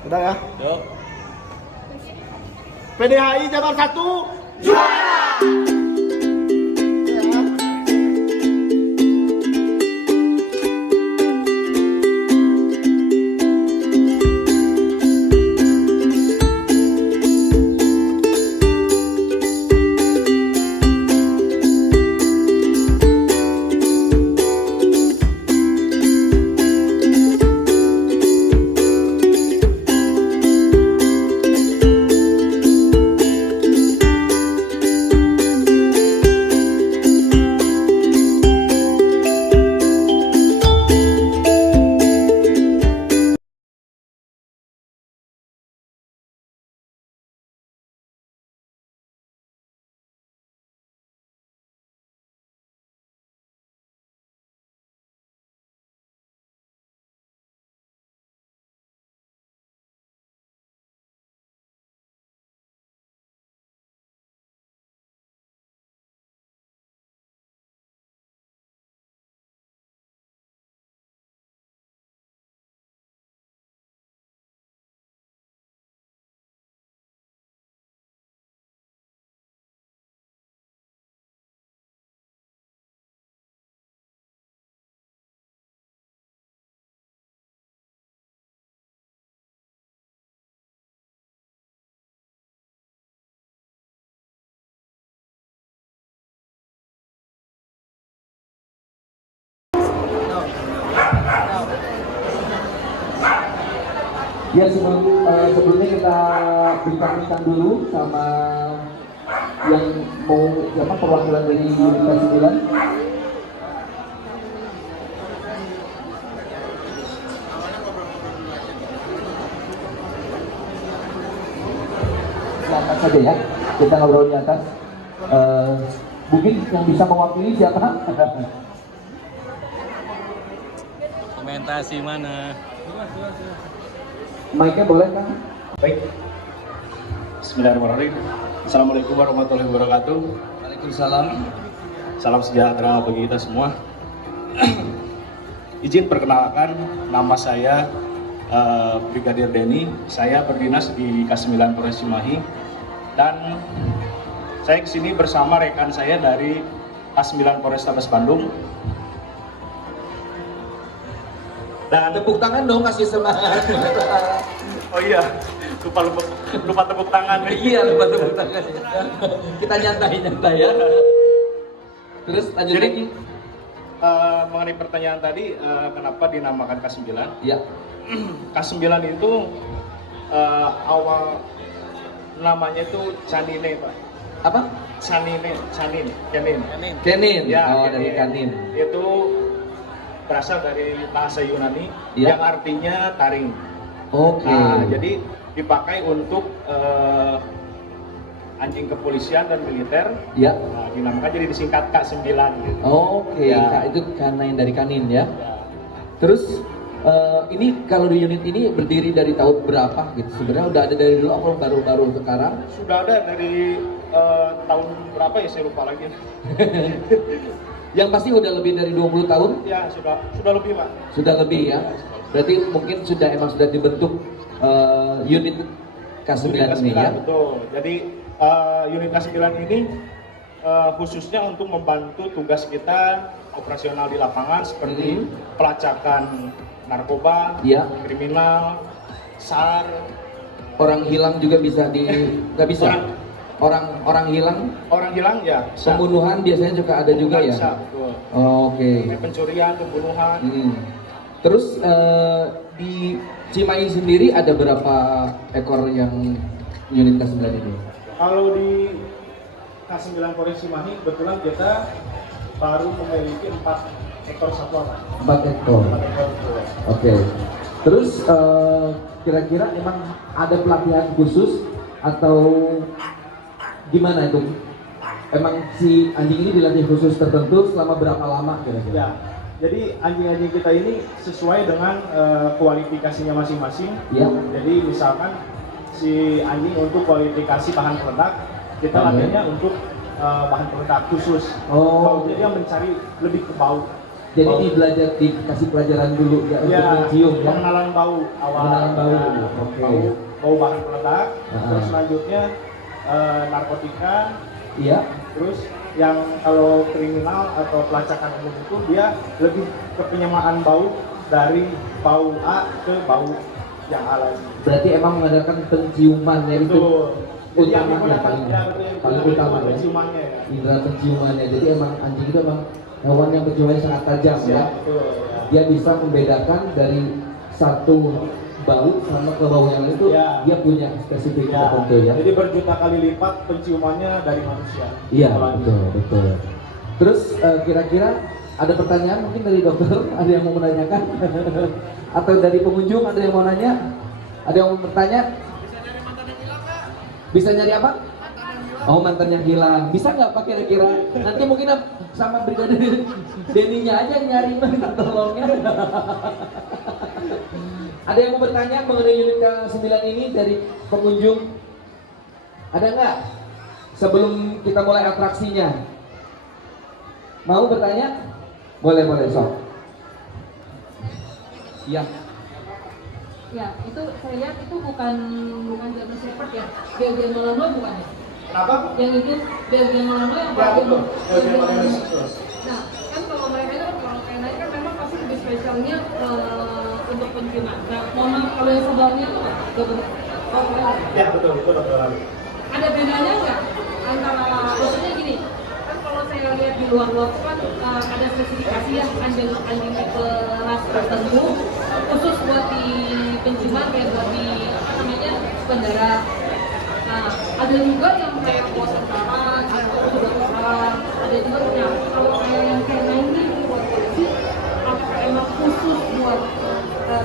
Udah ya? Yuk. PDHI Jabar 1 juara! Ya sebelumnya kita bincang-bincang dulu sama yang mau siapa perwakilan dari Unit 9. Di atas saja ya, kita ngobrol di atas. Mungkin yang bisa mewakili siapa? Dokumentasi mana? Mic-nya boleh kan? Baik. Bismillahirrahmanirrahim. Assalamualaikum warahmatullahi wabarakatuh. Waalaikumsalam. Salam sejahtera bagi kita semua. Izin perkenalkan, nama saya Brigadir Denny. Saya berdinas di K9 Polres Cimahi dan saya kesini bersama rekan saya dari K9 Polrestabes Bandung. Nah, tepuk tangan dong, kasih semangat. Oh iya, lupa tepuk tangan. Iya, lupa tepuk tangan. Kita nyantai ya. Terus lanjut Jadi, lagi. mengenai pertanyaan tadi, kenapa dinamakan K9? Ya. K9 itu awal namanya itu Canine, Pak. Apa? Canin. Kenin. Ya, Oh, dari kanin. Itu berasal dari bahasa Yunani Ya. yang artinya taring. Oke. Nah, jadi dipakai untuk anjing kepolisian dan militer. Ya. Nah, dinamakan jadi disingkat K9 gitu. Oke, Ya. Kak, itu kanin dari kanin ya. Ya. Terus ini kalau di unit ini berdiri dari tahun berapa gitu? Sebenarnya udah ada dari dulu atau baru-baru sekarang? Sudah ada dari tahun berapa ya, saya lupa lagi. Yang pasti udah lebih dari 20 tahun? Ya, sudah lebih, Pak. Sudah lebih ya. Berarti mungkin emang sudah dibentuk unit K9 Unit ini ya. Betul. Jadi unit K9 ini khususnya untuk membantu tugas kita operasional di lapangan seperti pelacakan narkoba, Ya. kriminal, SAR, Orang hilang juga bisa nggak bisa. Orang hilang, orang hilang ya. Bisa. pembunuhan biasanya juga ada juga ya. Bisa, betul. Oke. Pencurian, pembunuhan. Terus di Cimahi sendiri ada berapa ekor yang unit K9 ini? Kalau di K9 Polres Cimahi kebetulan kita baru memiliki 4 ekor satwa, Pak. 4 ekor. 4 ekor. Betul. Oke. Terus kira-kira emang ada pelatihan khusus atau gimana itu? Emang si anjing ini dilatih khusus tertentu selama berapa lama kira-kira? Ya, jadi anjing-anjing kita ini sesuai dengan kualifikasinya masing-masing. Ya. Jadi misalkan si anjing untuk kualifikasi bahan peledak, kita latihannya untuk bahan peledak khusus. Oh. Kalau dia mencari lebih ke bau. Jadi dikasih pelajaran dulu ya, untuk mencium ya. Pengenalan bau awal. Pengenalan bau. Ya, Oke. bau bahan peledak. Ah. Terus selanjutnya narkotika. Iya. Terus yang kalau kriminal atau pelacakan umum itu dia lebih ke penyamaan bau dari bau A ke bau yang A lagi. Berarti emang mengadakan penciuman ya itu Jadi yang utamanya digunakan paling utama ya. penciumannya ya. Indra penciumannya. Jadi emang anjing itu emang hewan yang penciumannya sangat tajam ya. Ya, betul. Ya. Dia bisa membedakan dari satu bau sama ke bau yang itu Ya. dia punya spesifik Ya, tertentu ya. jadi berjuta kali lipat penciumannya dari manusia. Iya Kalau betul. Terus kira-kira ada pertanyaan mungkin dari dokter, ada yang mau menanyakan atau dari pengunjung ada yang mau nanya, ada yang mau bertanya? Bisa nyari apa? Oh mantan yang hilang, bisa nggak Pak kira-kira? Nanti mungkin sama Brigadir Denny-nya aja yang nyari minta tolongnya. Ada yang mau bertanya mengenai unit ke-9 ini dari pengunjung? Ada nggak? Sebelum kita mulai atraksinya, mau bertanya? Boleh sok. Iya. Ya, itu saya lihat itu bukan German Shepherd ya, Belgian Malinois bukan ya? Kenapa? Yang itu Belgian Malinois yang Ya, betul. Belgian Malinois. Malinois. Nah, kan kalau mereka itu kalau kayak kan memang pasti lebih spesialnya untuk penciuman. Nah, mohon maaf kalau yang sebelumnya tuh Ya, betul dokter. ada bedanya nggak antara maksudnya gini? Kan kalau saya lihat di luar kan ada spesifikasi ya anjing tipe ras tertentu khusus buat di penciuman kayak buat di apa namanya bandara. Nah, ada juga yang kayak buat tentara atau buat orang, ada juga yang kalau kayak yang kayak ini buat polisi, apakah emang khusus buat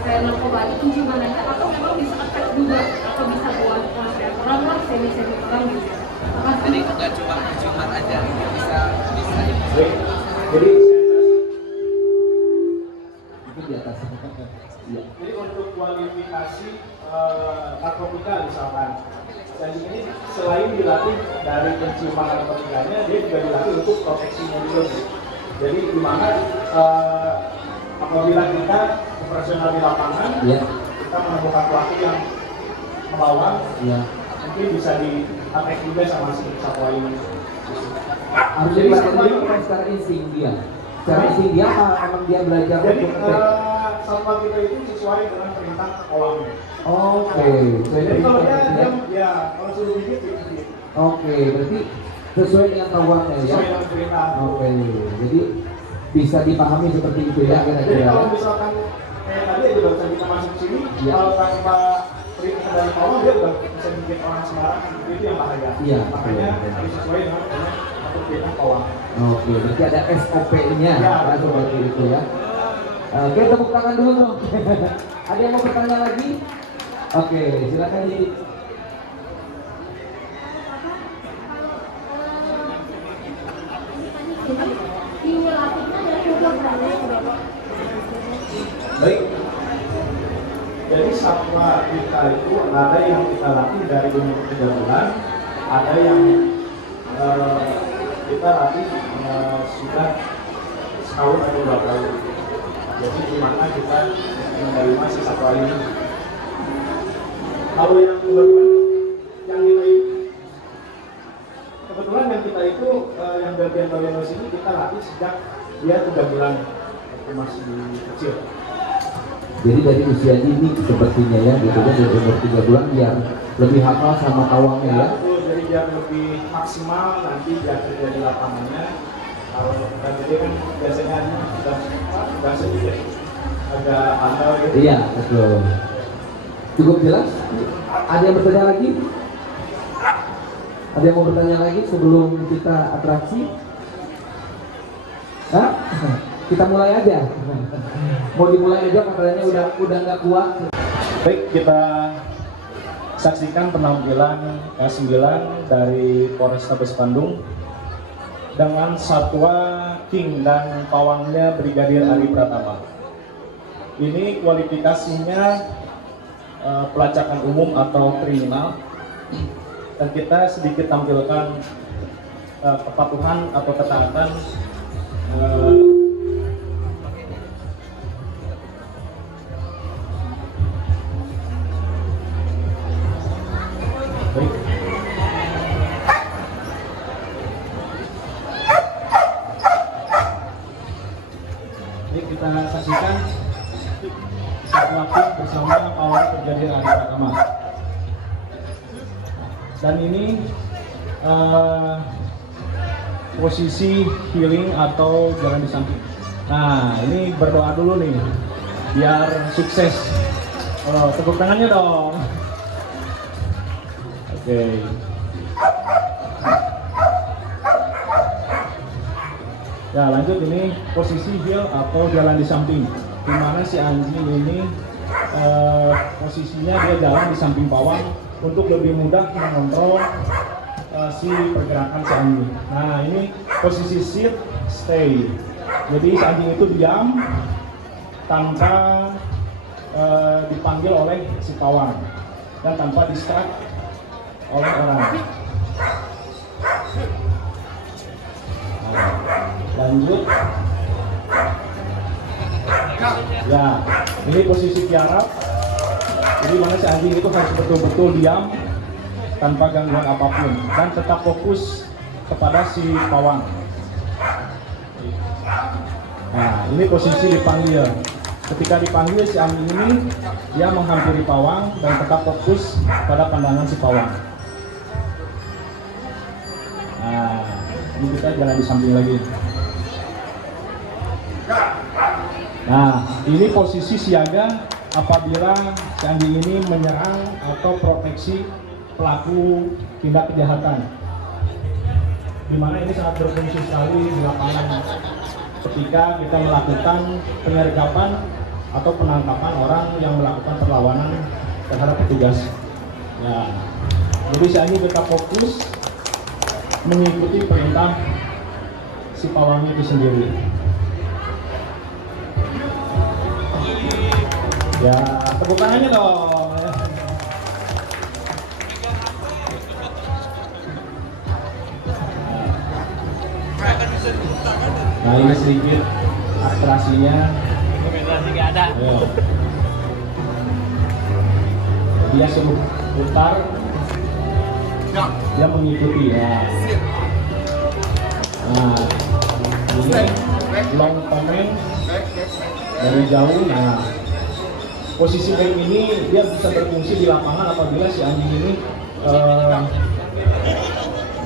kayak narkoba itu penciuman aja atau memang bisa attack juga atau bisa buat kayak orang semi orang gitu. Jadi nggak cuma penciuman aja, bisa Baik. Jadi Itu di atas. Iya. Jadi untuk kualifikasi narkotika misalkan, anjing ini selain dilatih dari penciuman narkotikanya, dia juga dilatih untuk proteksinya juga. Jadi di mana apabila kita operasional di lapangan, Iya. kita menemukan pelaku yang melawan, Iya. mungkin bisa di-attack juga sama si satwa ini. Harus Jadi dilatih satwa dulu kan secara insting dia. Secara insting dia emang dia belajar Jadi untuk attack. satwa kita itu sesuai dengan perintah kolamnya. Oke. Jadi kalau dia ya. ya kalau suruh gigit, gigit. Oke, berarti sesuai dengan tawarannya ya. Sesuai dengan perintah. Oke, jadi bisa dipahami seperti itu ya Jadi kira-kira. kalau misalkan kayak tadi aja barusan kita masuk ke sini, Iya. kalau tanpa perintah dari kolom dia udah bisa gigit orang sembarangan, itu yang bahaya. Iya, Makanya betul. harus sesuai dengan perintah kolom. Oke, berarti ada SOP-nya Ya, ya, seperti itu ya. Oke, tepuk tangan dulu dong. Ada yang mau bertanya lagi? Oke, silakan di. Baik. Jadi satwa kita itu ada yang kita latih dari umur 3 bulan, ada yang kita latih sudah setahun atau 2 tahun. Jadi di mana kita menerima si satwa ini. Kalau yang kebetulan yang kita itu yang Belgian Malinois ini kita latih sejak dia 3 bulan waktu masih kecil. Jadi dari usia dini sepertinya ya, gitu kan dari umur 3 bulan biar lebih hafal sama tawangnya ya. Betul, jadi biar lebih maksimal nanti dia kerja di lapangannya. Kalau kita gede kan biasanya sudah sedikit agak andal gitu. Iya, betul. Cukup jelas? Ada yang bertanya lagi? Ada yang mau bertanya lagi sebelum kita atraksi? Hah? Kita mulai aja. Mau dimulai aja katanya udah nggak kuat. Baik, kita saksikan penampilan K9 dari Polrestabes Bandung dengan satwa king dan pawangnya Brigadir Ari Pratama. Ini kualifikasinya pelacakan umum atau kriminal, dan kita sedikit tampilkan kepatuhan atau ketaatan menyaksikan situatif bersama Pawang Brigadier Adi Pratama. Dan ini posisi healing atau jalan di samping. Nah, ini berdoa dulu nih biar sukses. Oh, tepuk tangannya dong. Oke. Ya, lanjut, ini posisi heel atau jalan di samping. Dimana si anjing ini posisinya dia jalan di samping pawang untuk lebih mudah mengontrol si pergerakan si anjing. Nah, ini posisi sit, stay. Jadi si anjing itu diam tanpa dipanggil oleh si pawang dan tanpa distract oleh orang. Lanjut. Ya, ini posisi tiarap. Jadi mana si anjing itu harus betul-betul diam tanpa gangguan apapun dan tetap fokus kepada si pawang. Nah, ini posisi dipanggil. Ketika dipanggil si anjing ini, dia menghampiri pawang dan tetap fokus pada pandangan si pawang. Nah, ini kita jalan di samping lagi. Nah, ini posisi siaga apabila si anjing ini menyerang atau proteksi pelaku tindak kejahatan. Dimana ini sangat berfungsi sekali di lapangan ketika kita melakukan penyergapan atau penangkapan orang yang melakukan perlawanan terhadap petugas. Nah, jadi si anjing tetap fokus mengikuti perintah si pawang itu sendiri. Ya, tepuk tangannya dong. Nah, ini sedikit akselerasinya. Komentarasi nggak ada. Ayo. Dia suruh putar, dia mengikuti ya. Nah, ini long comment dari jauh. Nah, posisi back ini dia bisa berfungsi di lapangan apabila si anjing ini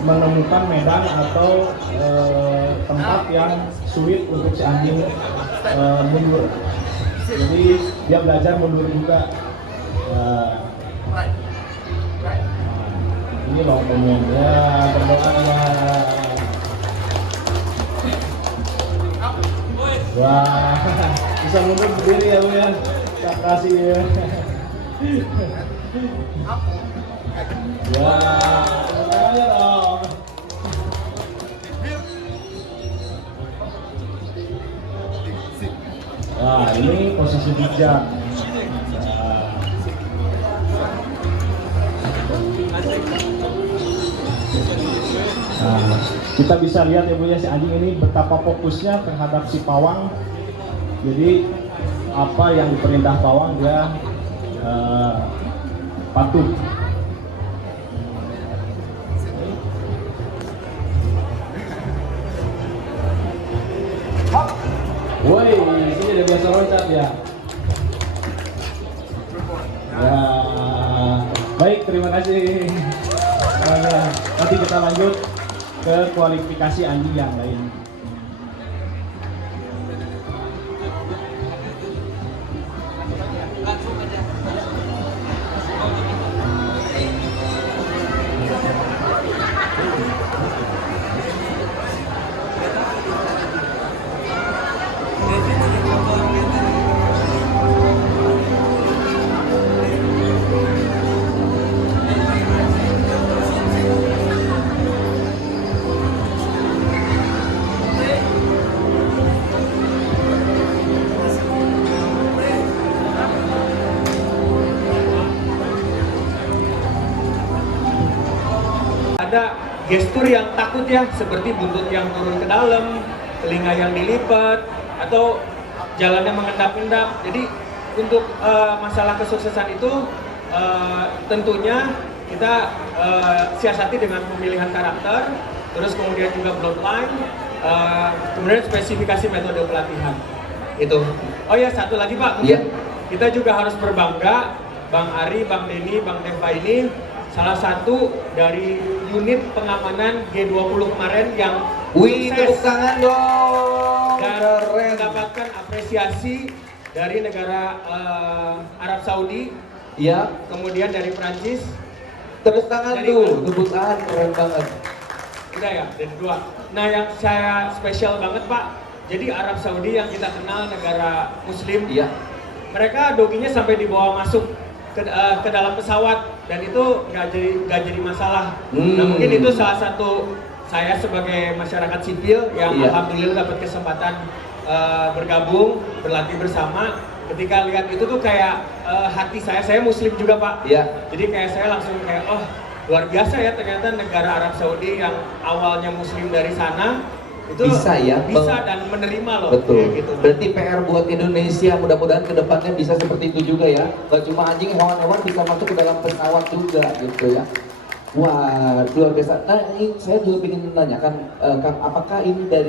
menemukan medan atau tempat yang sulit untuk si anjing mundur. Jadi dia belajar mundur juga. Ini long comment ya, berdoa ya. Wah, bisa mundur berdiri ya Bu ya. Terima kasih ya. Wah, ayo dong. Wah, ini posisi bijak. Nah, kita bisa lihat ya Bu ya, si anjing ini betapa fokusnya terhadap si pawang. Jadi apa yang diperintah pawang dia patuh. Woi, sini udah biasa loncat ya. Ya, baik, terima kasih. Nanti kita lanjut ke kualifikasi anjing yang lain. Ada gestur yang takut ya, seperti buntut yang turun ke dalam, telinga yang dilipat, atau jalannya mengendap-endap. Jadi untuk masalah kesuksesan itu tentunya kita siasati dengan pemilihan karakter, terus kemudian juga bloodline, kemudian spesifikasi metode pelatihan. Itu. Oh ya, satu lagi Pak, Iya. kita juga harus berbangga, Bang Ari, Bang Denny, Bang Deva ini salah satu dari unit pengamanan G20 kemarin yang Wih, tepuk sukses tangan dong. dan Keren. mendapatkan apresiasi dari negara Arab Saudi, Iya, kemudian dari Prancis, tepuk tangan Jadi- tuh, tepuk tangan keren banget. udah ya, dari dua. Nah yang saya spesial banget Pak, jadi Arab Saudi yang kita kenal negara Muslim, Iya. mereka doginya sampai dibawa masuk ke dalam pesawat dan itu nggak jadi masalah. Nah mungkin itu salah satu saya sebagai masyarakat sipil yang Iya. alhamdulillah dapat kesempatan bergabung berlatih bersama. Ketika lihat itu tuh kayak hati saya Muslim juga Pak. Iya. Jadi kayak saya langsung kayak oh luar biasa ya ternyata negara Arab Saudi yang awalnya Muslim dari sana itu Bisa ya, bisa dan menerima loh. Betul. Kayak gitu. Berarti PR buat Indonesia mudah-mudahan kedepannya bisa seperti itu juga ya. Gak cuma anjing, hewan-hewan bisa masuk ke dalam pesawat juga gitu ya. Wah, luar biasa. Nah, ini saya juga ingin menanyakan, Kang, apakah ini dari